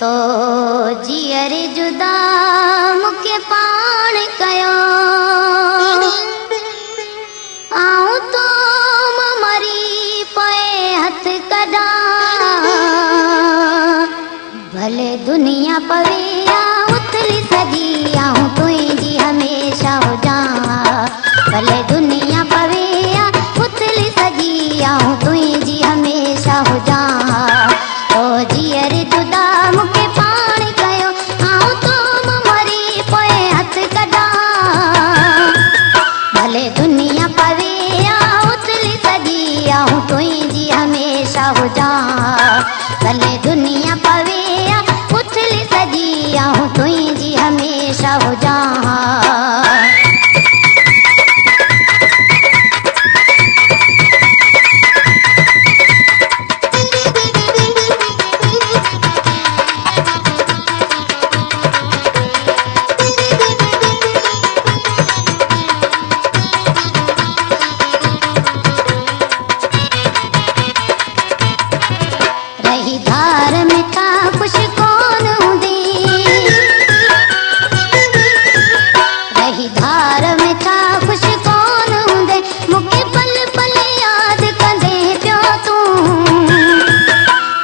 तो जियर जुदा मुखे पाण कयो आऊं तो मरी पे हथ कदा भले दुनिया पवे उथली सजी आऊं तुझी हमेशा हो जा भले दुनिया पवे उथली सजी आऊं तुझी हमेशा हो जा तो जियर जुदा मुखे पाण कयो आऊं तो मरी पे हथ कदा भले दुनिया पवे उथली सजी आऊं तुझी हमेशा हो जा भले दुनिया पवे उथली सजी आऊं तुझी हमेशा हो जा रही धार में का कुछ कौन हुंदी रही धार में का कुछ कौन हुंदे मुखे पल पल याद कंदे पियो तू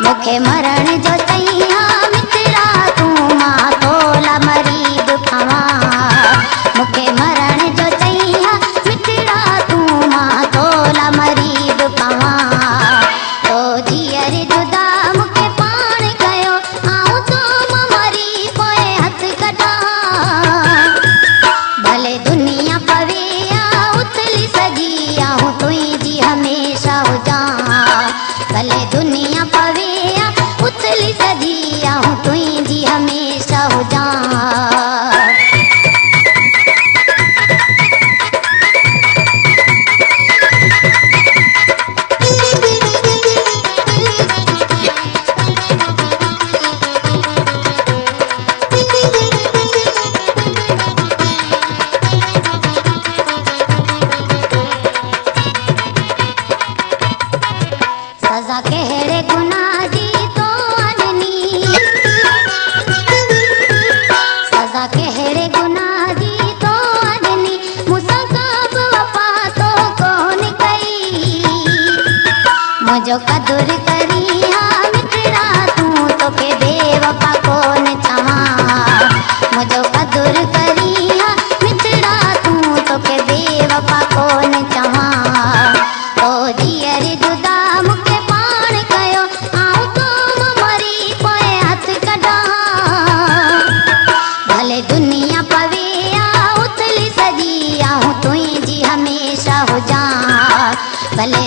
मुखे मरण जो तैया मित्रा तू मां तोला मरी दुखावा मुखे मरण जो तैया मित्रा तू मां तोला मरी दुखावा तो जियर जुदा मुखे पाण कयो आऊं तो मरी पोए हथ कटा भले दुनिया पवे उथली सजी आऊं तुझी हमेशा हो जा भले दुनिया पवे उथली सजी आऊं तुझी हमेशा हो जा सजा कहरे गुनाह जी तो अडनी सजा कहरे गुनाह जी तो अडनी मुसा कब वफा तो कौन कई मुझो कदुर करी मित्रा तू तो के बेवफा कौन चवा मुझो कदुर करी मित्रा तू तो के बेवफा कौन चवा तो जियर जुदा मुखे पाण कयो आऊं तो मरी पोए हथ कदा भले दुनिया पवे उथली सजी आऊं तुझी हमेशा हो जा भले